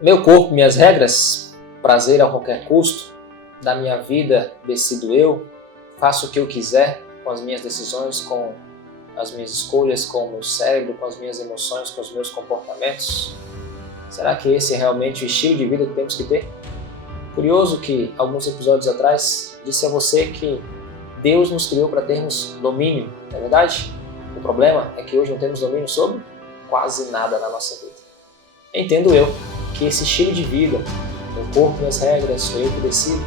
Meu corpo, minhas regras, prazer a qualquer custo, da minha vida decido eu, faço o que eu quiser com as minhas decisões, com as minhas escolhas, com o meu cérebro, com as minhas emoções, com os meus comportamentos. Será que esse é realmente o estilo de vida que temos que ter? Curioso que, alguns episódios atrás, disse a você que Deus nos criou para termos domínio, não é verdade? O problema é que hoje não temos domínio sobre quase nada na nossa vida. Entendo eu que esse estilo de vida, meu corpo, minhas regras, sou eu que decido,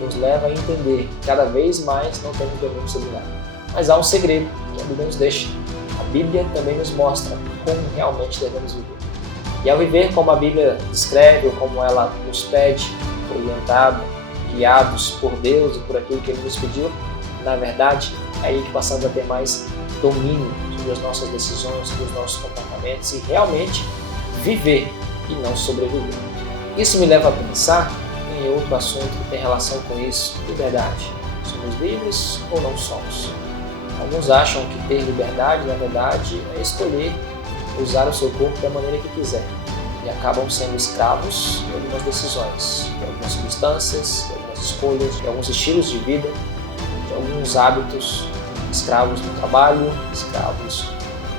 nos leva a entender que cada vez mais não temos domínio sobre nada. Mas há um segredo que a Bíblia nos deixa. A Bíblia também nos mostra como realmente devemos viver. E ao viver como a Bíblia descreve, ou como ela nos pede, orientado, guiados por Deus e por aquilo que Ele nos pediu, na verdade, é aí que passamos a ter mais domínio sobre as nossas decisões, sobre os nossos comportamentos e realmente viver e não sobreviver. Isso me leva a pensar em outro assunto que tem relação com isso, liberdade. Somos livres ou não somos? Alguns acham que ter liberdade, na verdade, é escolher usar o seu corpo da maneira que quiser e acabam sendo escravos de algumas decisões, de algumas substâncias, de algumas escolhas, de alguns estilos de vida, de alguns hábitos, escravos do trabalho, escravos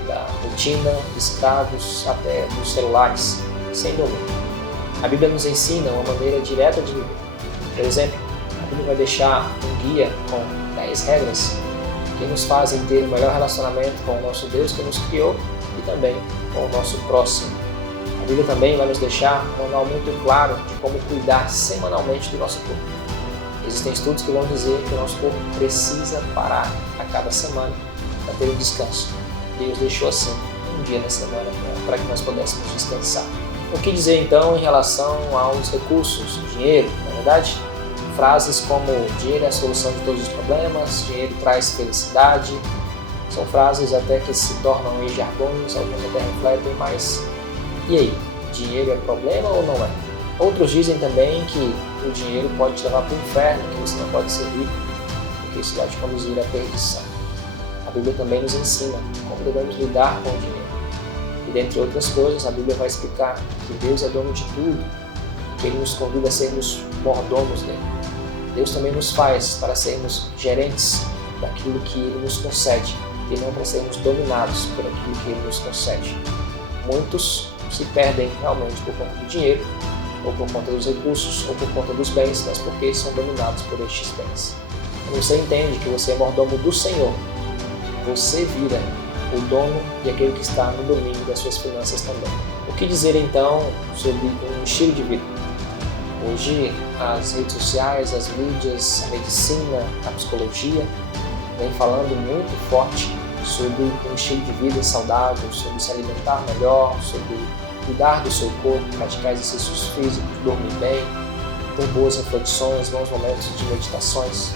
da rotina, escravos até dos celulares, sem domínio. A Bíblia nos ensina uma maneira direta de viver. Por exemplo, a Bíblia vai deixar um guia com 10 regras que nos fazem ter um melhor relacionamento com o nosso Deus que nos criou e também com o nosso próximo. A Bíblia também vai nos deixar um manual muito claro de como cuidar semanalmente do nosso corpo. Existem estudos que vão dizer que o nosso corpo precisa parar a cada semana para ter um descanso. Deus deixou assim um dia na semana para que nós pudéssemos descansar. O que dizer então em relação aos recursos, dinheiro, na verdade? Frases como dinheiro é a solução de todos os problemas, dinheiro traz felicidade, são frases até que se tornam em jargões, alguns até refletem, mas e aí? Dinheiro é problema ou não é? Outros dizem também que o dinheiro pode te levar para o inferno, que você não pode ser rico, porque isso vai te conduzir à perdição. A Bíblia também nos ensina como devemos lidar com o dinheiro. E dentre outras coisas, a Bíblia vai explicar que Deus é dono de tudo, que Ele nos convida a sermos mordomos dele. Deus também nos faz para sermos gerentes daquilo que Ele nos concede, e não para sermos dominados por aquilo que Ele nos concede. Muitos se perdem realmente por conta do dinheiro, ou por conta dos recursos, ou por conta dos bens, mas porque são dominados por estes bens. Quando você entende que você é mordomo do Senhor, você vira o dono e aquele que está no domínio das suas finanças também. O que dizer então sobre um estilo de vida? Hoje as redes sociais, as mídias, a medicina, a psicologia vem falando muito forte sobre um estilo de vida saudável, sobre se alimentar melhor, sobre cuidar do seu corpo, praticar exercícios físicos, dormir bem, ter boas reflexões, bons momentos de meditações.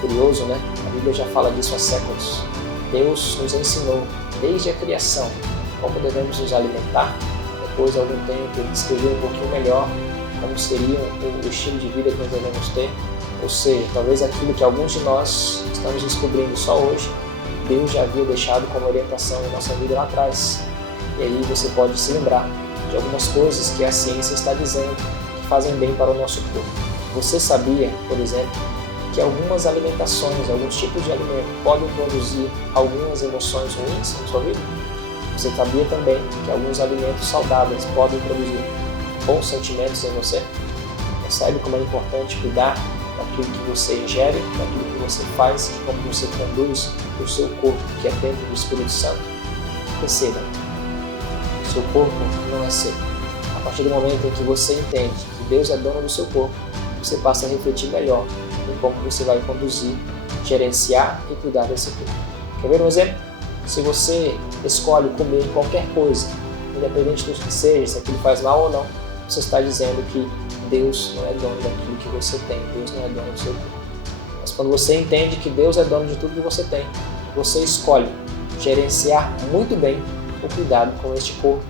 Curioso, né? A Bíblia já fala disso há séculos. Deus nos ensinou, desde a criação, como devemos nos alimentar. Depois de algum tempo, Ele descreveu um pouquinho melhor como seria o estilo de vida que nós devemos ter. Ou seja, talvez aquilo que alguns de nós estamos descobrindo só hoje, Deus já havia deixado como orientação em nossa vida lá atrás. E aí você pode se lembrar de algumas coisas que a ciência está dizendo que fazem bem para o nosso corpo. Você sabia, por exemplo, que algumas alimentações, alguns tipos de alimento podem produzir algumas emoções ruins na sua vida? Você sabia também que alguns alimentos saudáveis podem produzir bons sentimentos em você? Percebe como é importante cuidar daquilo que você ingere, daquilo que você faz e como você conduz o seu corpo, que é templo do Espírito Santo? Perceba, seu corpo não é seu. A partir do momento em que você entende que Deus é dono do seu corpo, você passa a refletir melhor em como você vai conduzir, gerenciar e cuidar desse corpo. Quer ver um exemplo? Se você escolhe comer qualquer coisa, independente do que seja, se aquilo faz mal ou não, você está dizendo que Deus não é dono daquilo que você tem, Deus não é dono do seu corpo. Mas quando você entende que Deus é dono de tudo que você tem, você escolhe gerenciar muito bem o cuidado com este corpo.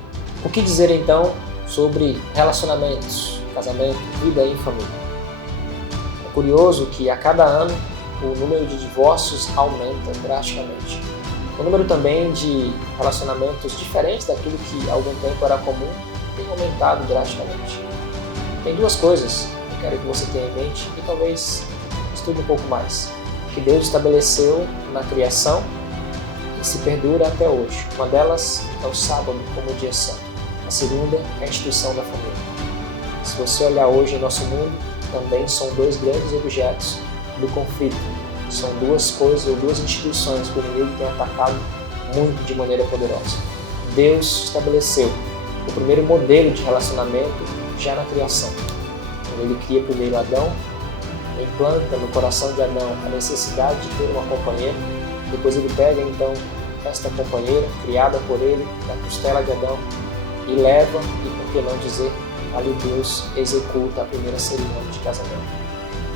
O que dizer então sobre relacionamentos, casamento, vida em família? É curioso que a cada ano o número de divórcios aumenta drasticamente. O número também de relacionamentos diferentes daquilo que há algum tempo era comum tem aumentado drasticamente. Tem duas coisas que eu quero que você tenha em mente e talvez estude um pouco mais. Que Deus estabeleceu na criação e se perdura até hoje. Uma delas é o sábado como dia santo. A segunda é a instituição da família. Se você olhar hoje em nosso mundo, também são dois grandes objetos do conflito. São duas coisas ou duas instituições que o inimigo tem atacado muito de maneira poderosa. Deus estabeleceu o primeiro modelo de relacionamento já na criação. Quando ele cria primeiro Adão, implanta no coração de Adão a necessidade de ter uma companheira. Depois ele pega então esta companheira, criada por ele, da costela de Adão, e leva, e por que não dizer, ali Deus executa a primeira cerimônia de casamento.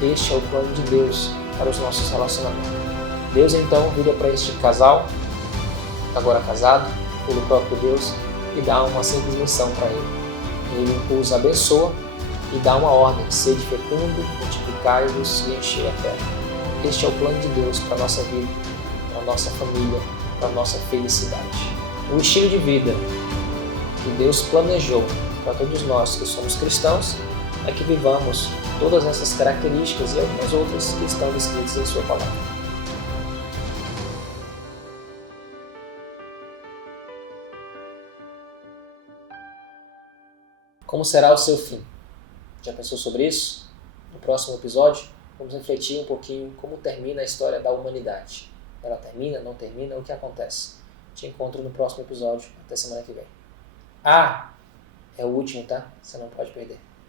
Este é o plano de Deus para os nossos relacionamentos. Deus então vira para este casal, agora casado, pelo próprio Deus, e dá uma simples missão para ele. Ele os abençoa e dá uma ordem: sede fecundo, multiplicai-vos e enchei a terra. Este é o plano de Deus para a nossa vida, para a nossa família, para a nossa felicidade. O estilo de vida que Deus planejou para todos nós que somos cristãos é que vivamos todas essas características e algumas outras que estão descritas em sua palavra. Como será o seu fim? Já pensou sobre isso? No próximo episódio, vamos refletir um pouquinho como termina a história da humanidade. Ela termina, não termina, o que acontece? Te encontro no próximo episódio. Até semana que vem. É o último, tá? Você não pode perder.